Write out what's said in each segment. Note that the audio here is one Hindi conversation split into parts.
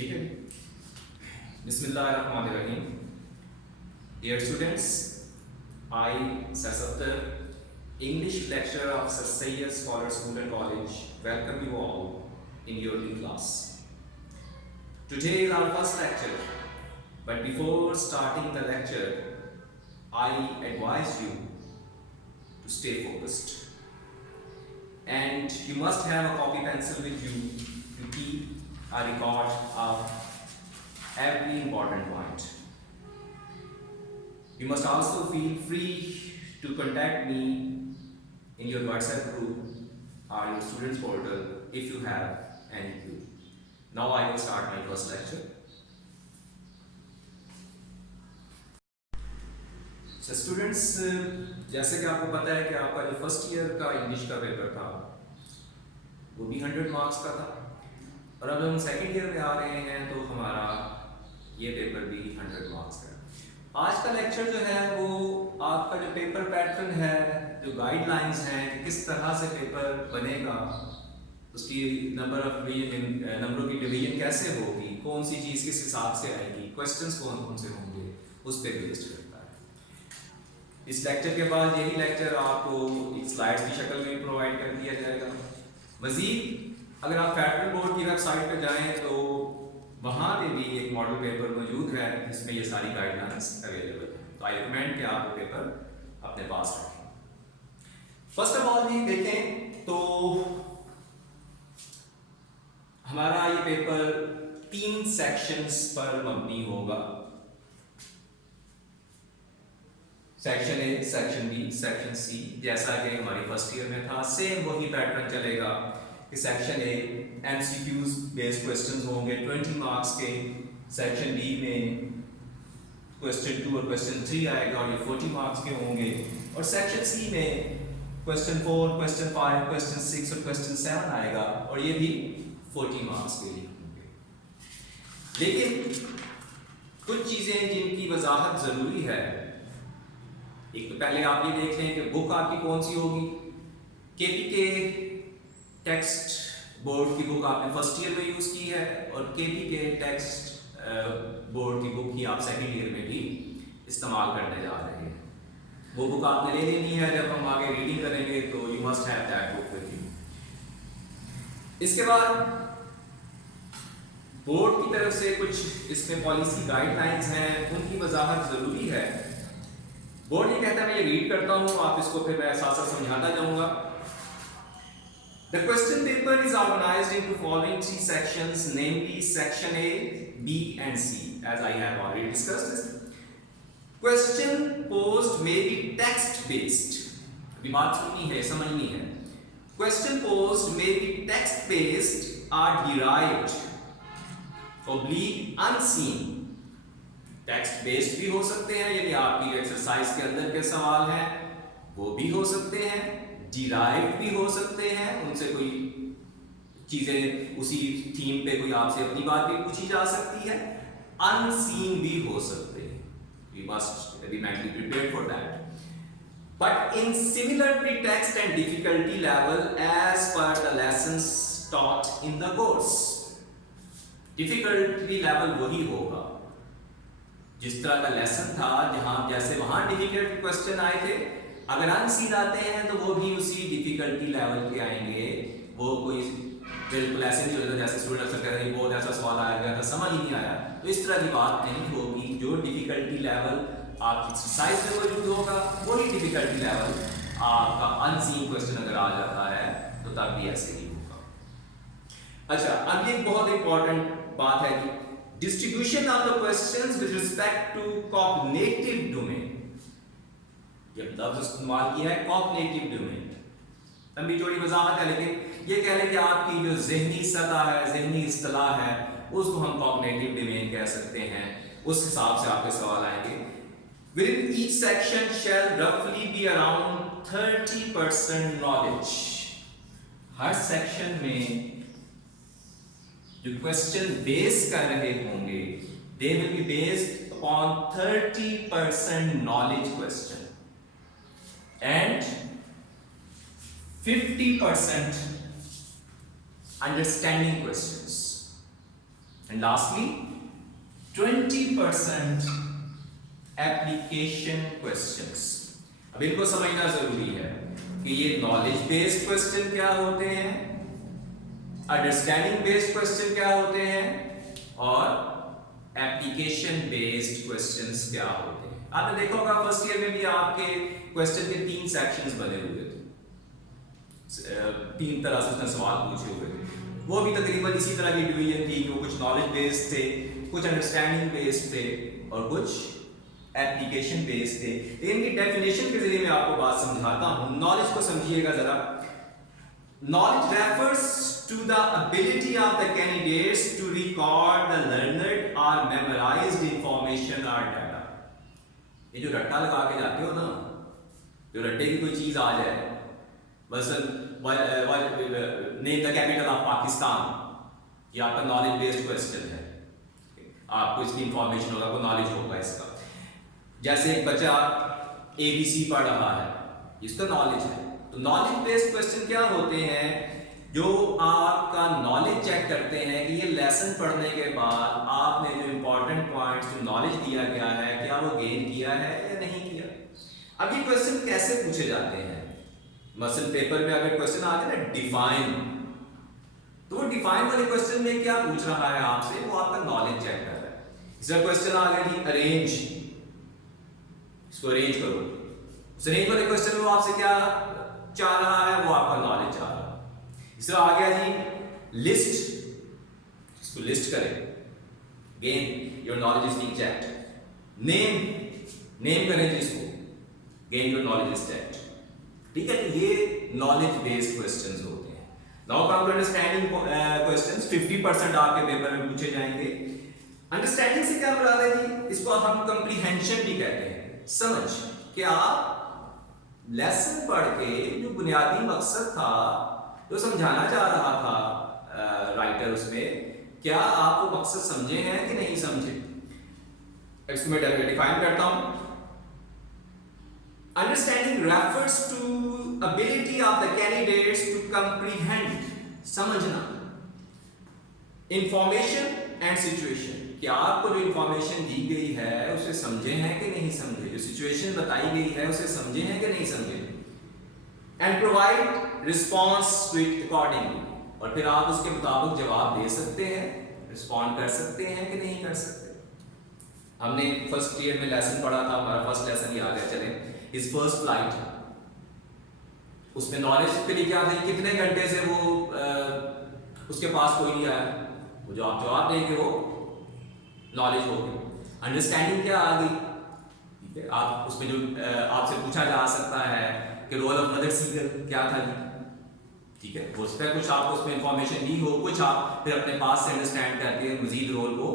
ठीक है। बिस्मिल्लाहिर्रहमानिर्रहीम। Dear students, I, Sir Safdar, English lecturer of Sir Sayyid Scholar School and College, welcome you all in your new class. Today is our first lecture, but before starting the lecture, I advise you to stay focused. And you must have a copy pencil with you to keep a record of every important point. You must also feel free to contact me in your WhatsApp group or your students portal if you have any query. Now I will start my first lecture. So students, जैसे कि आपको पता है कि आपका जो फर्स्ट ईयर का इंग्लिश का पेपर था वो भी 100 मार्क्स का था, और अब हम सेकेंड ईयर में आ रहे हैं तो हमारा ये पेपर भी 100 मार्क्स का है। आज का लेक्चर जो है वो आपका जो पेपर पैटर्न है, जो गाइडलाइंस हैं कि किस तरह से पेपर बनेगा, उसकी नंबरों की डिवीजन कैसे होगी, कौन सी चीज़ किस हिसाब से आएगी, क्वेश्चंस कौन कौन से होंगे, उस पर बेस्ड करता है। इस लेक्चर के बाद यही लेक्चर आपको एक स्लाइड्स की शक्ल में प्रोवाइड कर दिया जाएगा। मज़ीद अगर आप फेडरल बोर्ड की वेबसाइट पर जाएँ तो वहाँ पे भी एक मॉडल पेपर मौजूद है जिसमें ये सारी गाइडलाइंस अवेलेबल है, तो आई रिकमेंड कि आप वो पेपर अपने पास रखें। फर्स्ट ऑफ ऑल जी देखें तो हमारा ये पेपर 3 सेक्शंस पर मबनी होगा। Section A, section B, section C, जैसा कि हमारी फर्स्ट ईयर में था सेम वही पैटर्न चलेगा कि section A MCQs based questions होंगे 20 मार्क्स के, सेक्शन बी में क्वेश्चन 2 और क्वेश्चन 3 आएगा और ये 40 मार्क्स के होंगे, और सेक्शन सी में क्वेश्चन 4, क्वेश्चन 5, क्वेश्चन 6 और क्वेश्चन 7 आएगा और ये भी 40 मार्क्स के लिए होंगे। लेकिन कुछ चीज़ें जिनकी वजाहत ज़रूरी है, एक तो पहले आप ये देख लें कि बुक आपकी कौन सी होगी। KPK टेक्स्ट बोर्ड की बुक आपने फर्स्ट ईयर में यूज़ की है और KPK टेक्स्ट बोर्ड की बुक ही आप सेकेंड ईयर में भी इस्तेमाल करने जा रहे हैं। वो बुक आपने ले लेनी है, जब हम आगे रीडिंग करेंगे तो you must have that book with you. इसके बाद बोर्ड की तरफ से कुछ इसमें पॉलिसी गाइडलाइंस हैं, उनकी वजाहत ज़रूरी है। बोर्ड ये कहता है, मैं ये रीड करता हूँ, आप इसको फिर मैं साथ साथ समझाता जाऊँगा। The question paper is organized into following 3 sections, namely section A, B and C, as I have already discussed this. Question posed may be text based. अभी बात सुननी है, समझनी है। Question posed may be text based or derived, oblique unseen. Text based भी हो सकते हैं, यानी आपकी एक्सरसाइज के अंदर के सवाल हैं वो भी हो सकते हैं, डिराइव्ड भी हो सकते हैं, उनसे कोई चीजें उसी थीम पे कोई आपसे अपनी बात भी पूछी जा सकती है, अनसीन भी हो सकते हैं। We must be mentally prepared for that. But in similar pretext and difficulty level as per the lessons taught in the course. Difficulty level वही होगा जिस तरह का लेसन था, जहां जैसे वहां डिफिकल्ट क्वेश्चन आए थे, अगर अनसीन आते हैं तो वो भी उसी डिफिकल्टी लेवल के आएंगे। वो कोई बिल्कुल ऐसे नहीं होता जैसे स्टूडेंट अक्सर कहते हैं बहुत ऐसा सवाल आया गया था समझ ही नहीं आया, तो इस तरह की बात नहीं होगी। जो डिफिकल्टी लेवल आपकी एक्सरसाइज में मौजूद होगा वही डिफिकल्टी लेवल आपका अनसीन क्वेश्चन अगर आ जाता है तो तब भी ऐसे ही होगा। अच्छा, अब ये बहुत इंपॉर्टेंट बात है कि distribution of the questions with respect to cognitive domain। जब लफ्ज इस्तेमाल किया है cognitive domain, लंबी चौड़ी वजाहत है, लेकिन ये कह लें कि आपकी जो जहनी सतह है, जहनी इस्तिलाह है, उसको हम cognitive domain कह सकते हैं। उस हिसाब से आपके सवाल आएंगे। Within each section shall roughly be around 30% knowledge। Her section में जो क्वेश्चन बेस कर रहे होंगे they will be based upon 30% knowledge question and 50% understanding questions। And lastly 20% application questions. अब इनको समझना जरूरी है कि ये नॉलेज बेस्ड क्वेश्चन क्या होते हैं, अंडरस्टैंडिंग बेस्ड क्वेश्चन क्या होते हैं, और एप्लीकेशन बेस्ड क्वेश्चंस क्या होते हैं। आपने देखा होगा फर्स्ट ईयर में भी आपके क्वेश्चन के 3 सेक्शंस बने हुए थे, 3 तरह से उसने सवाल पूछे हुए थे। वो भी तकरीबन इसी तरह की डिवीजन थी कि वो कुछ नॉलेज बेस्ड थे, कुछ अंडरस्टैंडिंग बेस्ड थे और कुछ एप्लीकेशन बेस्ड थे। इनकी डेफिनेशन के जरिए मैं आपको बात समझाता हूं। नॉलेज को समझिएगा जरा। Knowledge refers to the ability of the candidates to record the learned और मेमोराइज्ड इंफॉर्मेशन और डाटा। ये जो रट्टा लगा के जाते हो ना, जो रट्टे की कोई चीज आ जाए, बस name the capital of Pakistan, ये आपका नॉलेज बेस्ड क्वेश्चन है। आपको इसकी इंफॉर्मेशन होगा, आपको नॉलेज होगा इसका। जैसे एक बच्चा ABC पढ़ रहा है, इसका नॉलेज है। तो नॉलेज बेस्ड क्वेश्चन क्या होते हैं, जो आपका नॉलेज चेक करते हैं कि ये लेसन पढ़ने के बाद आपने जो इंपॉर्टेंट पॉइंट्स जो नॉलेज दिया गया है, क्या वो गेन किया है या नहीं किया। अब ये क्वेश्चन कैसे पूछे जाते हैं, मसलन पेपर में अगर क्वेश्चन आ गया ना डिफाइन, तो वो डिफाइन वाले क्वेश्चन में क्या पूछ रहा है आपसे, वो आपका नॉलेज चेक कर रहा है। इसका क्वेश्चन आ गया जी अरेंज, इसको अरेंज करो। उस अरेंज वाले क्वेश्चन में वो आपसे क्या चाह रहा है, वो आपका नॉलेज चाह रहा है। इसका आ गया जी लिस्ट, इसको लिस्ट करें, gain your knowledge is being checked. Name करें जी इसको, gain your knowledge is checked. ठीक है, तो ये नॉलेज बेस्ड क्वेश्चंस होते हैं। Now come to understanding questions. 50% आपके पेपर में पूछे जाएंगे। अंडरस्टैंडिंग से क्या मुराद है जी, इसको हम कंप्रीहेंशन भी कहते हैं, समझ। कि आप लेसन पढ़ के जो बुनियादी मकसद था, जो समझाना चाह रहा था राइटर, उसमें क्या आप वो मकसद समझे हैं कि नहीं समझे। इसको मैं डिफाइन करता हूं। Understanding refers to ability of the candidates to comprehend, समझना, information and situation। कि आपको जो इंफॉर्मेशन दी गई है उसे समझे हैं कि नहीं समझे, जो सिचुएशन बताई गई है उसे समझे हैं कि नहीं समझे। And provide response to it accordingly, और फिर आप उसके मुताबिक जवाब दे सकते हैं, रिस्पॉन्ड कर सकते हैं कि नहीं कर सकते। हमने फर्स्ट ईयर में लेसन पढ़ा था, हमारा फर्स्ट लेसन ही आ गया, चले इस फर्स्ट फ्लाइट। उसमें नॉलेज के लिए क्या था, कितने घंटे से वो उसके पास कोई नहीं आया, वो जो आप जवाब देंगे वो नॉलेज हो गई। अंडरस्टैंडिंग क्या आ गई, ठीक है। आप उसमें जो आपसे पूछा जा सकता है कि रोल ऑफ मदर सीकर क्या था जी, ठीक है, उस पर कुछ आपको उसमें इंफॉर्मेशन दी हो, कुछ आप फिर अपने पास से अंडरस्टैंड करके मजीद रोल को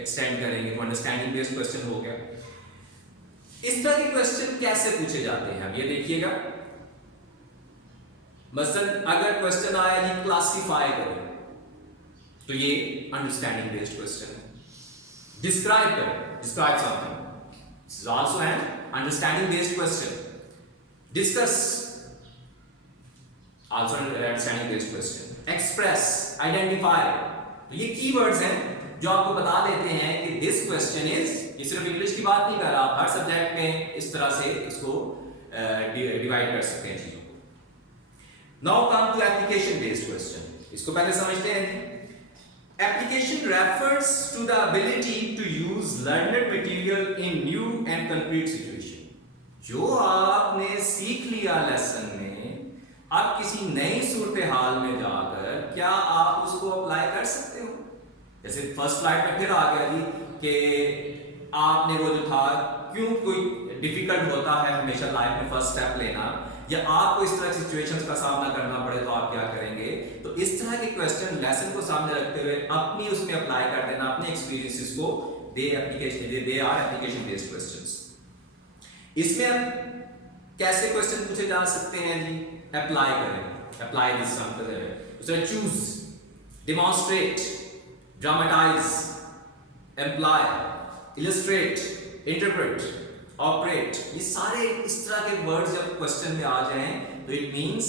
एक्सटेंड करेंगे, तो अंडरस्टैंडिंग बेस्ड क्वेश्चन हो गया। इस तरह के क्वेश्चन कैसे पूछे जाते हैं, अब ये देखिएगा। मसलन अगर क्वेश्चन आया जी क्लासिफाई करें, तो ये अंडरस्टैंडिंग बेस्ड क्वेश्चन है। डिस्क्राइब करें, describe something, this is also an understanding based question. Discuss, also understanding based question. Express, identify, तो ये कीवर्ड्स हैं जो आपको बता देते हैं कि दिस क्वेश्चन इज, ये सिर्फ इंग्लिश की बात नहीं कर रहा, आप हर सब्जेक्ट में इस तरह से इसको डिवाइड कर सकते हैं चीजों को। Now come to application based question, इसको पहले समझते हैं। Application refers to the ability to use learned material in new and concrete situation. जो आपने सीख लिया लेसन में, आप किसी नई सूरत हाल में जाकर क्या आप उसको अप्लाई कर सकते हो। जैसे फर्स्ट स्लाइड में फिर आ गया जी कि आपने वो जो था, क्यों कोई डिफिकल्ट होता है हमेशा लाइफ में फर्स्ट स्टेप लेना, या आपको इस तरह सिचुएशंस का सामना करना पड़े तो आप क्या करेंगे। तो इस तरह के क्वेश्चन लेसन को सामने रखते हुए अपनी उसमें अप्लाई कर देना, अपने एक्सपीरियंसेस को, they are application based questions. इसमें अब कैसे क्वेश्चन पूछे जा सकते हैं जी, अप्लाई करें, apply this something, choose, demonstrate, dramatise, employ, illustrate, interpret, operate, ये सारे इस तरह के वर्ड्स जब क्वेश्चन में आ जाएं तो it means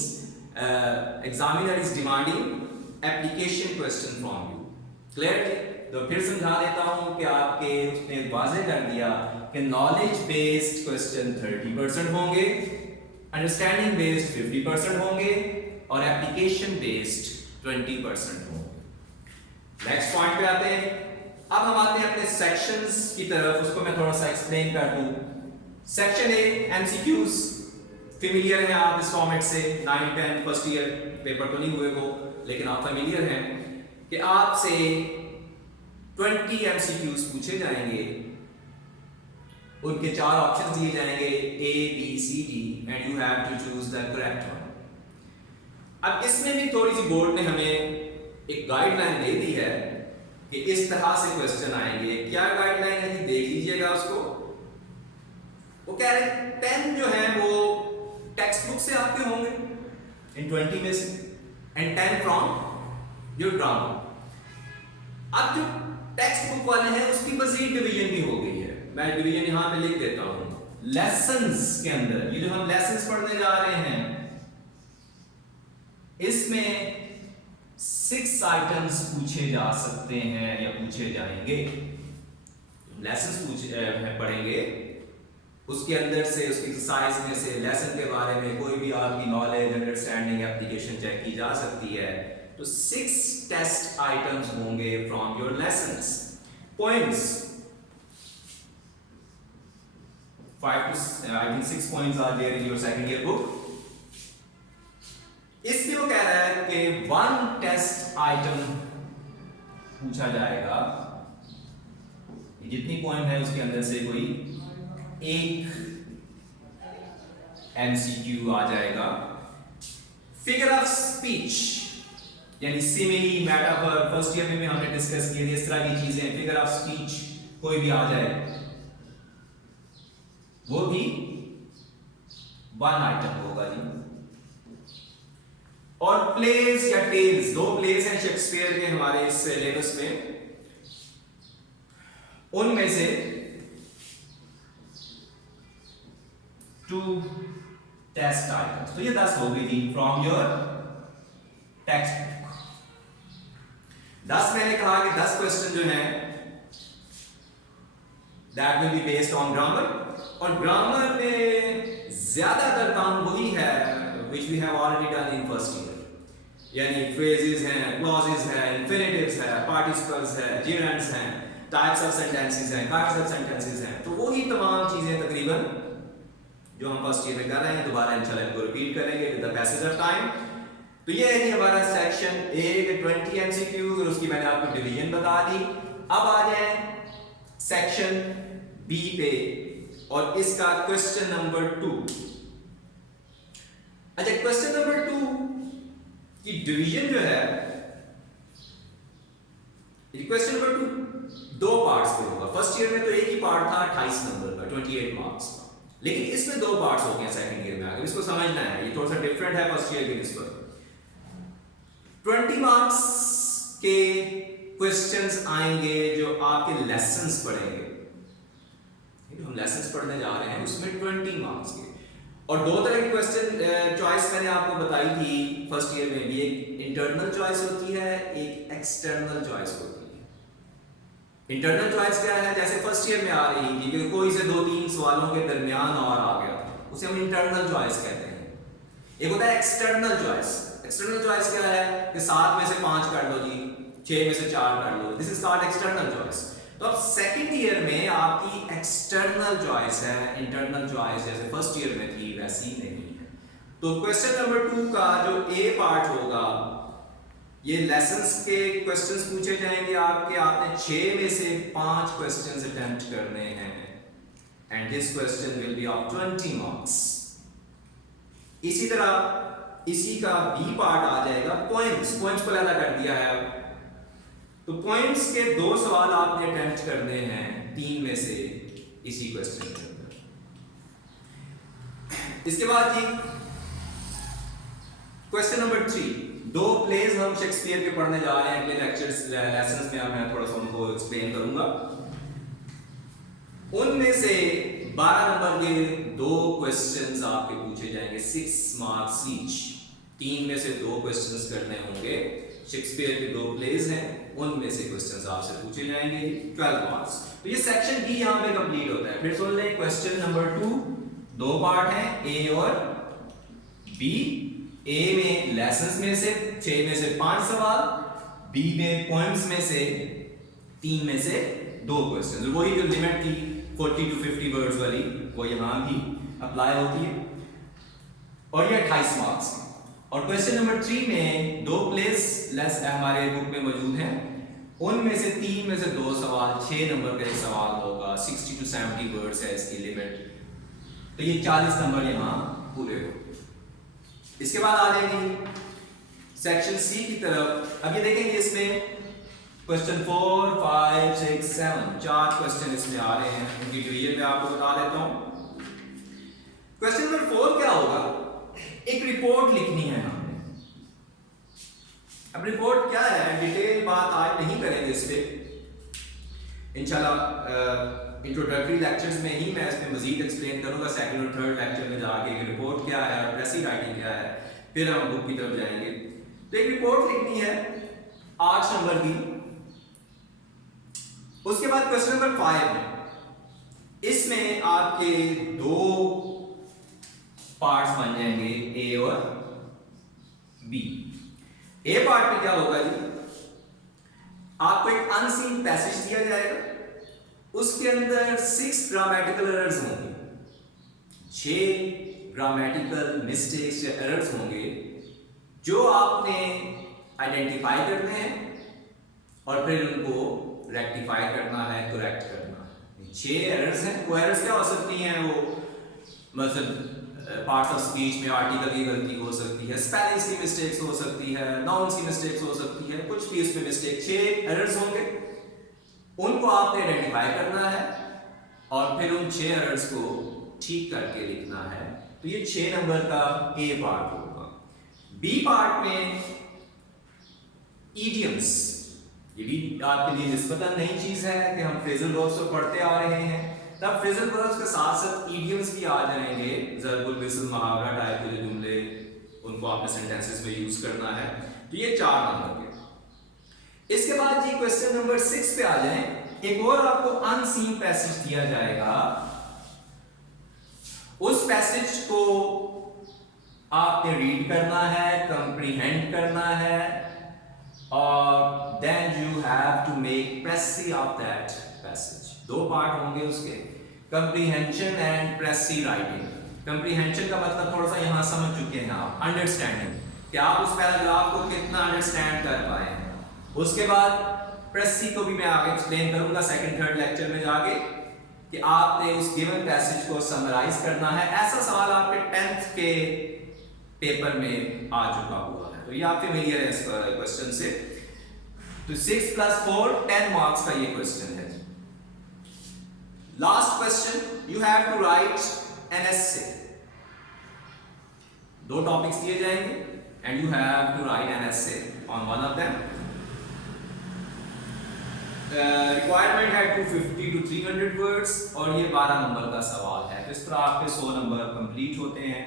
examiner is demanding application question from you. Clear? तो फिर समझा देता हूं कि आपके उसने वाज़ेह कर दिया कि नॉलेज बेस्ड क्वेश्चन 30% होंगे, अंडरस्टैंडिंग बेस्ड 50% होंगे और एप्लीकेशन बेस्ड 20% होंगे। नेक्स्ट पॉइंट पे आते हैं। अब हम आते हैं अपने सेक्शंस की तरफ, उसको मैं थोड़ा सा एक्सप्लेन कर दूं। सेक्शन ए एमसीक्यूज, फेमिलियर हैं आप इस फॉर्मेट से, 9, 10 फर्स्ट ईयर पेपर तो नहीं हुए वो, लेकिन आप फेमिलियर हैं कि आपसे 20 एमसीक्यूज पूछे जाएंगे, उनके 4 ऑप्शंस दिए जाएंगे A, B, C, D and you have to choose the correct one. अब इसमें भी थोड़ी सी बोर्ड ने हमें एक गाइडलाइन दे दी है कि इस तरह से क्वेश्चन आएंगे। क्या गाइडलाइन है जी, देख लीजिएगा उसको। वो कह रहे 10 जो है वो टेक्स्ट बुक से आपके होंगे इन 20 में से एंड 10 फ्रॉम योर ग्रामर। अब जो टेक्स्ट बुक वाले हैं उसकी मजीद डिवीजन भी हो गई है, मैं डिवीजन यहां पे लिख देता हूं। लेसन्स के अंदर ये जो हम लेसन्स पढ़ने जा रहे हैं इसमें 6 आइटम्स पूछे जा सकते हैं या पूछे जाएंगे। लेसन्स पढ़ेंगे, उसके अंदर से उसकी एक्सरसाइज में से लेसन के बारे में कोई भी आपकी नॉलेज, अंडरस्टैंडिंग, एप्लीकेशन चेक की जा सकती है। तो 6 टेस्ट आइटम्स होंगे from your lessons. Points 5 to I think 6 points are there in your second year book। इसमें वो कह रहा है कि 1 टेस्ट आइटम पूछा जाएगा, जितनी पॉइंट है उसके अंदर से कोई एक एमसीक्यू आ जाएगा। फिगर ऑफ स्पीच यानी सिमिली, मेटाफर, फर्स्ट ईयर में भी हमने डिस्कस किए इस तरह की चीजें। फिगर ऑफ स्पीच कोई भी आ जाए वो भी 1 आइटम होगा जी। और प्लेस या टेल्स, 2 प्लेस हैं शेक्सपियर के हमारे इस सिलेबस में, उनमें से 2 टेस्ट आइटम्स। तो ये 10 हो गई जी फ्रॉम योर टेक्स्ट बुक। 10 मैंने कहा कि 10 क्वेश्चन जो हैं that will be based on grammar, और ग्रामर में ज्यादातर काम वही है which we have already done in first year, यानी phrases हैं, clauses हैं, infinitives है, participles है, gerunds हैं, types of sentences हैं, kinds of sentences हैं। तो वही तमाम चीजें तकरीबन जो हम फर्स्ट ईयर में कर रहे हैं दोबारा इंशाल्लाह इनको रिपीट करेंगे with the passage of time. तो ये है जी हमारा सेक्शन ए के 20 एमसीक्यूज और उसकी मैंने आपको डिवीजन बता दी। अब आ जाए सेक्शन बी पे और इसका क्वेश्चन नंबर 2। अच्छा, क्वेश्चन नंबर 2 की डिवीजन जो है, क्वेश्चन नंबर 2 2 पार्ट्स में होगा। फर्स्ट ईयर में तो एक ही पार्ट था 28 नंबर का, 28 मार्क्स का, लेकिन इसमें 2 पार्ट्स हो गए सेकंड ईयर में। अगर इसको समझना है, ये थोड़ा सा डिफरेंट है फर्स्ट ईयर की निस्बत। 20 मार्क्स के क्वेश्चंस आएंगे जो आपके लेसन्स पढ़ेंगे। हम लेसन्स पढ़ने जा रहे हैं उसमें 20 मार्क्स के, और 2 तरह की क्वेश्चन चॉइस मैंने आपको बताई थी फर्स्ट ईयर में भी। एक इंटरनल चॉइस होती है, एक एक्सटर्नल चॉइस होती है। इंटरनल चॉइस क्या है, जैसे फर्स्ट ईयर में आ रही थी कि कोई से 2-3 सवालों के दरमियान और आ गया था, उसे हम इंटरनल चॉइस कहते हैं। एक होता है एक्सटर्नल चॉइस। एक्सटर्नल चॉइस क्या है कि 7 में से 5 कर लो जी, 6 में से 4 कर लो, this is called external choice. तो अब सेकंड ईयर में आपकी एक्सटर्नल चॉइस है, इंटरनल चॉइस जैसे फर्स्ट ईयर में थी वैसी नहीं है। तो क्वेश्चन नंबर 2 का जो ए पार्ट होगा, ये लेसन्स के क्वेश्चंस पूछे जाएंगे आपके। आपने 6 में से 5 क्वेश्चंस अटेम्प्ट करने हैं and this question will be of 20 marks. इसी तरह इसी का बी पार्ट आ जाएगा पॉइंट्स। पॉइंट्स को अलग कर दिया है। तो पॉइंट्स के 2 सवाल आपने अटेम्प्ट करने हैं 3 में से इसी क्वेश्चन के अंदर। इसके बाद जी क्वेश्चन नंबर 3, 2 प्लेज हम शेक्सपियर के पढ़ने जा रहे हैं अगले लेक्चर्स लेसन्स में। मैं थोड़ा सा उनको एक्सप्लेन करूंगा। उनमें से 12 नंबर के 2 क्वेश्चंस आपके पूछे जाएंगे, 6 मार्क्स ईच। 3 में से 2 क्वेश्चंस करने होंगे शेक्सपियर के 2 प्लेज हैं, उनमें से क्वेश्चंस आपसे पूछे जाएंगे 12 मार्क्स। तो ये सेक्शन बी यहाँ पे कंप्लीट होता है। फिर सुन लें क्वेश्चन नंबर 2, 2 पार्ट हैं, ए और बी। ए में लेसन्स में से 6 में से 5 सवाल, बी में पॉइंट्स में से 3 में से 2 क्वेश्चन। वही जो लिमिट थी 40 to 50 वर्ड्स वाली, वो यहाँ भी अप्लाई होती है, और ये 28 मार्क्स। और क्वेश्चन नंबर 3 में 2 प्लेस लेस हमारे बुक में मौजूद हैं, उनमें से 3 में से 2 सवाल, 6 नंबर का एक सवाल होगा, 60 to 70 वर्ड्स है इसकी लिमिट, तो ये 40 नंबर यहाँ पूरे हो। इसके बाद आ जाएंगे सेक्शन सी की तरफ। अब ये देखेंगे इसमें क्वेश्चन 4, 5, 6, 7 4 क्वेश्चन इसमें आ रहे हैं, उनकी डिवीजन में आपको बता देता हूं। क्वेश्चन नंबर 4 क्या होगा, एक रिपोर्ट लिखनी है हमने। अब रिपोर्ट क्या है, डिटेल बात आज नहीं करेंगे इस पे, इंशाल्लाह इंट्रोडक्टरी लेक्चर्स में ही मैं इसमें मजीद एक्सप्लेन करूंगा। सेकंड और थर्ड लेक्चर में जाके रिपोर्ट क्या है और प्रेसी राइटिंग क्या है, फिर हम बुक की तरफ जाएंगे। तो एक रिपोर्ट लिखनी है 8 नंबर की। उसके बाद क्वेश्चन नंबर 5 में इसमें आपके 2 पार्ट्स बन जाएंगे, ए और बी। ए पार्ट में क्या होगा जी, आपको एक अनसीन पैसेज दिया जाएगा, उसके अंदर 6 ग्रामेटिकल एरर्स होंगे, 6 ग्रामेटिकल मिस्टेक्स या एरर्स होंगे जो आपने आइडेंटिफाई करने हैं और फिर उनको रेक्टिफाई करना है, करेक्ट करना है। 6 एरर्स हैं। वो एरर्स क्या हो सकती हैं, वो मतलब पार्ट्स ऑफ स्पीच में आर्टिकल की गलती हो सकती है, स्पेलिंग्स की मिस्टेक्स हो सकती है, नाउन्स की मिस्टेक्स हो सकती है, कुछ भी इसमें मिस्टेक। 6 एरर्स होंगे, उनको आपने आइडेंटिफाई करना है और फिर उन 6 एरर्स को ठीक करके लिखना है। तो ये 6 नंबर का ए पार्ट होगा। बी पार्ट में इडियम्स, ये भी आपके लिए निस्बतन नई चीज है कि हम फ्रेजल वर्ब्स तो पढ़ते आ रहे हैं, तब फ्रेजल वर्ब्स के साथ साथ इडियम्स भी आ जाएंगे। ज़रबुल मिसल मुहावरा टाइप के जो जुमले, उनको आपने सेंटेंसेस में यूज करना है। तो ये 4 नंबर के। इसके बाद जी क्वेश्चन नंबर 6 पे आ जाएं। एक और आपको अनसीन पैसेज दिया जाएगा, उस पैसेज को आपने रीड करना है, कंप्रीहेंड करना है, और then you have to make precis of that passage. 2 part होंगे उसके, comprehension and precis writing. Comprehension का मतलब थोड़ा सा यहां समझ चुके हैं आप, अंडरस्टैंडिंग, कि आप उस पैराग्राफ को कितना अंडरस्टैंड कर पाए हैं। उसके बाद प्रेसी को भी मैं आगे एक्सप्लेन करूंगा सेकंड थर्ड लेक्चर में जाके, कि आपने उस गिवन पैसेज को समराइज करना है। ऐसा सवाल आपके 10th के पेपर में आ चुका हुआ है, तो ये आप फेमिलियर है इस क्वेश्चन से। तो 6 + 4 10 मार्क्स का ये क्वेश्चन है। Last question, you have to write an essay. 2 topics दिए जाएंगे and you have to write an essay on one of them. Requirement है 250 to 300 वर्ड्स और ये 12 नंबर का सवाल है। तो इस तरह आपके 100 नंबर कंप्लीट होते हैं।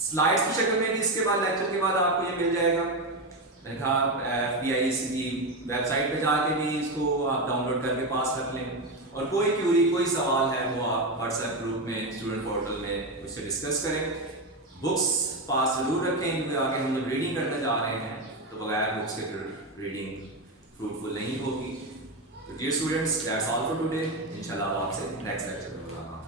स्लाइड्स की शक्ल में भी इसके बाद लेक्चर के बाद आपको ये मिल जाएगा। मैंने कहा FDIC की वेबसाइट पे जाके भी इसको आप डाउनलोड करके पास रख लें, और कोई क्यूरी, कोई सवाल है वो आप व्हाट्सएप ग्रुप में, स्टूडेंट पोर्टल में उससे डिस्कस करें। बुक्स पास जरूर रखें, क्योंकि आगे हम जब रीडिंग करने जा रहे हैं तो बगैर बुक्स के फिर रीडिंग फ्रूटफुल नहीं होगी। तो dear students, that's all for today. इंशाल्लाह आपसे नेक्स्ट लेक्चर में मुलाकात।